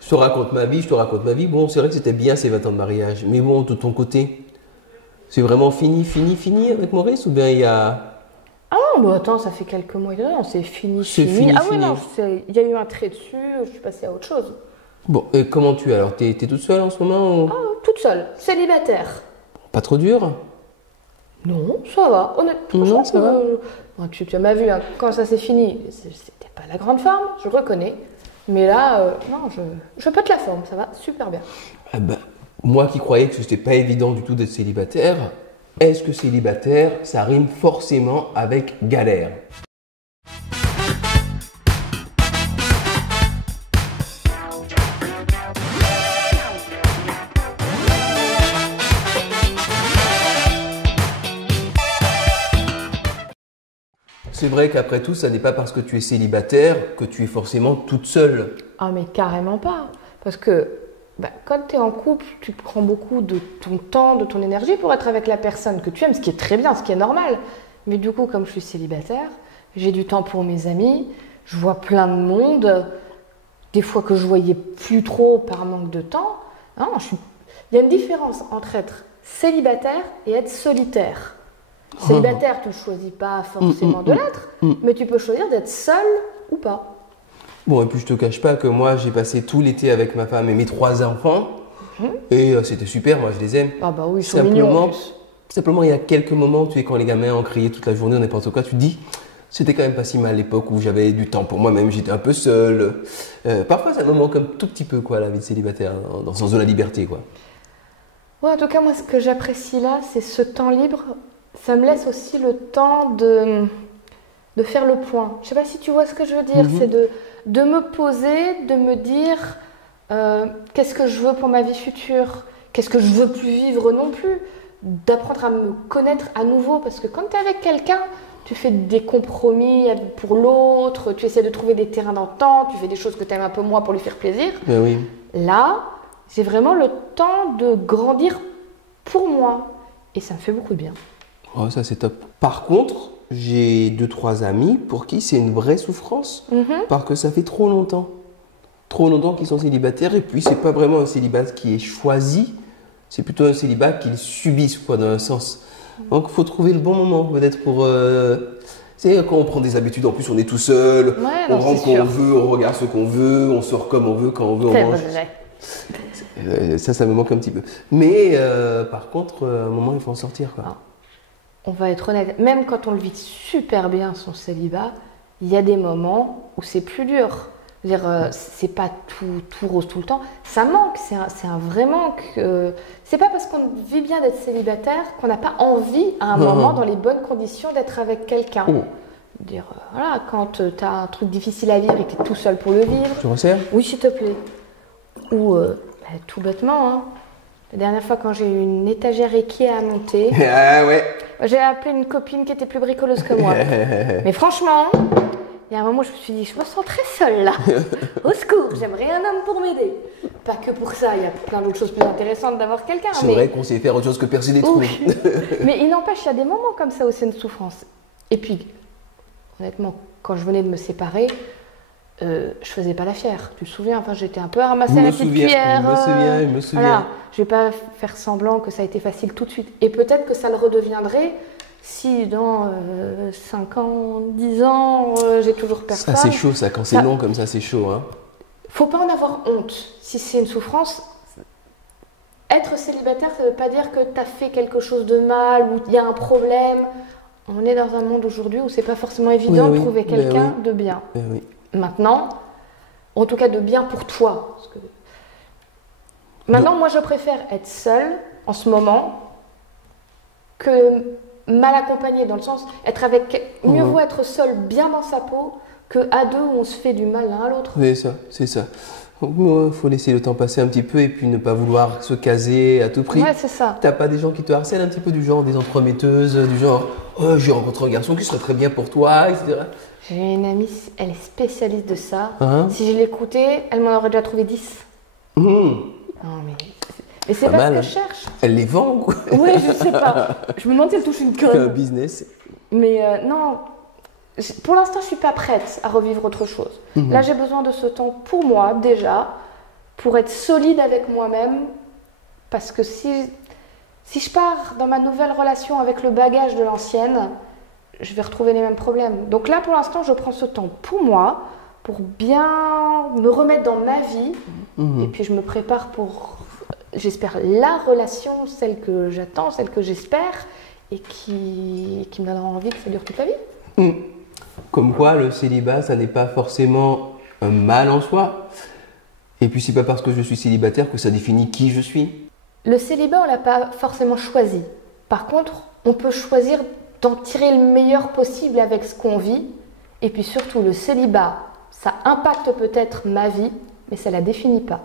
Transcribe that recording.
Je te raconte ma vie, je te raconte ma vie. Bon, c'est vrai que c'était bien ces 20 ans de mariage. Mais bon, de ton côté, c'est vraiment fini avec Maurice ou bien il y a... Ah non, bah attends, ça fait quelques mois, non, c'est fini, C'est fini. fini, Ah oui, fini. non, il y a eu un trait dessus, je suis passée à autre chose. Bon, et comment tu es alors? T'es toute seule en ce moment ou... Toute seule, célibataire. Pas trop dur? Non, ça va, honnêtement. Non, ça va. Bon, tu m'as vu, hein, quand ça s'est fini, c'était pas la grande forme, je le reconnais. Mais là, non, je pète la forme, ça va super bien. Ah ben, moi qui croyais que c'était pas évident du tout d'être célibataire, est-ce que célibataire, ça rime forcément avec galère? C'est vrai qu'après tout, ça n'est pas parce que tu es célibataire que tu es forcément toute seule. Ah mais carrément pas. Parce que quand tu es en couple, tu prends beaucoup de ton temps, de ton énergie pour être avec la personne que tu aimes, ce qui est très bien, ce qui est normal. Mais du coup, comme je suis célibataire, j'ai du temps pour mes amis, je vois plein de monde, des fois que je voyais plus trop par manque de temps. Non, il y a une différence entre être célibataire et être solitaire. Célibataire, tu ne choisis pas forcément de l'être, mais tu peux choisir d'être seul ou pas. Bon, et puis je te cache pas que moi, j'ai passé tout l'été avec ma femme et mes 3 enfants. Et c'était super, moi je les aime. Ah bah oui, ils sont mignons en plus. Simplement, il y a quelques moments, tu sais, quand les gamins ont crié toute la journée ou n'importe quoi, tu te dis, c'était quand même pas si mal à l'époque où j'avais du temps pour moi-même, j'étais un peu seul. Parfois, ça me manque un tout petit peu, quoi, la vie de célibataire, dans le sens de la liberté, quoi. Ouais, en tout cas, moi, ce que j'apprécie là, c'est ce temps libre. Ça me laisse aussi le temps de faire le point. Je sais pas si tu vois ce que je veux dire. C'est de me poser, de me dire qu'est-ce que je veux pour ma vie future, qu'est-ce que je veux plus vivre non plus, d'apprendre à me connaître à nouveau. Parce que quand tu es avec quelqu'un, tu fais des compromis pour l'autre, tu essaies de trouver des terrains d'entente, tu fais des choses que tu aimes un peu moins pour lui faire plaisir. Ben oui. Là, j'ai vraiment le temps de grandir pour moi. Et ça me fait beaucoup de bien. Oh, ça c'est top. Par contre, j'ai 2-3 amis pour qui c'est une vraie souffrance, parce que ça fait trop longtemps qu'ils sont célibataires, et puis c'est pas vraiment un célibat qui est choisi, c'est plutôt un célibat qu'ils subissent, quoi, dans un sens. Donc il faut trouver le bon moment, peut-être pour... C'est quand on prend des habitudes, en plus on est tout seul, Ouais, on non, rentre c'est quand sûr. on veut, on regarde ce qu'on veut, on sort comme on veut, quand on veut, on C'est mange. vrai. Ça me manque un petit peu. Mais par contre, à un moment, il faut en sortir, quoi. Ah. On va être honnête, même quand on le vit super bien son célibat, il y a des moments où c'est plus dur. Je veux dire, c'est pas tout rose tout le temps. Ça manque, c'est un vrai manque. C'est pas parce qu'on vit bien d'être célibataire qu'on n'a pas envie à un moment, dans les bonnes conditions, d'être avec quelqu'un. Dire, voilà, quand tu as un truc difficile à vivre et que tu es tout seul pour le vivre. Tu resserres? Oui, s'il te plaît. Ou tout bêtement, hein. La dernière fois, quand j'ai eu une étagère Ikea à monter, Ah ouais. j'ai appelé une copine qui était plus bricoleuse que moi. Mais franchement, il y a un moment où je me suis dit, je me sens très seule là. Au secours, j'aimerais un homme pour m'aider. Pas que pour ça, il y a plein d'autres choses plus intéressantes d'avoir quelqu'un. C'est vrai qu'on sait faire autre chose que percer des trous. Oui. Mais il n'empêche, il y a des moments comme ça où c'est une souffrance. Et puis, honnêtement, quand je venais de me séparer, je faisais pas la fière. Tu te souviens, enfin, j'étais un peu à ramasser la petite cuillère. Je me souviens. Voilà. Je vais pas faire semblant que ça a été facile tout de suite. Et peut-être que ça le redeviendrait si dans 5 ans, 10 ans, j'ai toujours personne. Ça c'est chaud, ça. Quand c'est long comme ça, c'est chaud, hein. Faut pas en avoir honte. Si c'est une souffrance, être célibataire, ça veut pas dire que tu as fait quelque chose de mal ou il y a un problème. On est dans un monde aujourd'hui où c'est pas forcément évident de trouver quelqu'un de bien. Oui. Maintenant, en tout cas de bien pour toi. Parce que... Maintenant, moi, je préfère être seule en ce moment que mal accompagnée, dans le sens être avec. Mieux vaut être seul, bien dans sa peau, que à deux où on se fait du mal l'un à l'autre. C'est ça. Il faut laisser le temps passer un petit peu et puis ne pas vouloir se caser à tout prix. Ouais, c'est ça. T'as pas des gens qui te harcèlent un petit peu, du genre des entremetteuses, du genre oh, j'ai rencontré un garçon qui serait très bien pour toi, etc. J'ai une amie, elle est spécialiste de ça. Hein? Si je l'écoutais, elle m'en aurait déjà trouvé 10. Non, mais c'est pas ce que je cherche. Elle les vend ou quoi? Oui, je sais pas. Je me demande si elle touche une conne. Un business. Mais non, Pour l'instant, je ne suis pas prête à revivre autre chose. Là, j'ai besoin de ce temps pour moi, déjà, pour être solide avec moi-même. Parce que si je pars dans ma nouvelle relation avec le bagage de l'ancienne, je vais retrouver les mêmes problèmes. Donc là, pour l'instant, je prends ce temps pour moi, pour bien me remettre dans ma vie. Et puis, je me prépare pour, j'espère, la relation, celle que j'attends, celle que j'espère, et qui me donnera envie que ça dure toute la vie. Comme quoi, le célibat, ça n'est pas forcément un mal en soi. Et puis, c'est pas parce que je suis célibataire que ça définit qui je suis. Le célibat, on ne l'a pas forcément choisi. Par contre, on peut choisir d'en tirer le meilleur possible avec ce qu'on vit. Et puis surtout, le célibat, ça impacte peut-être ma vie, mais ça ne la définit pas.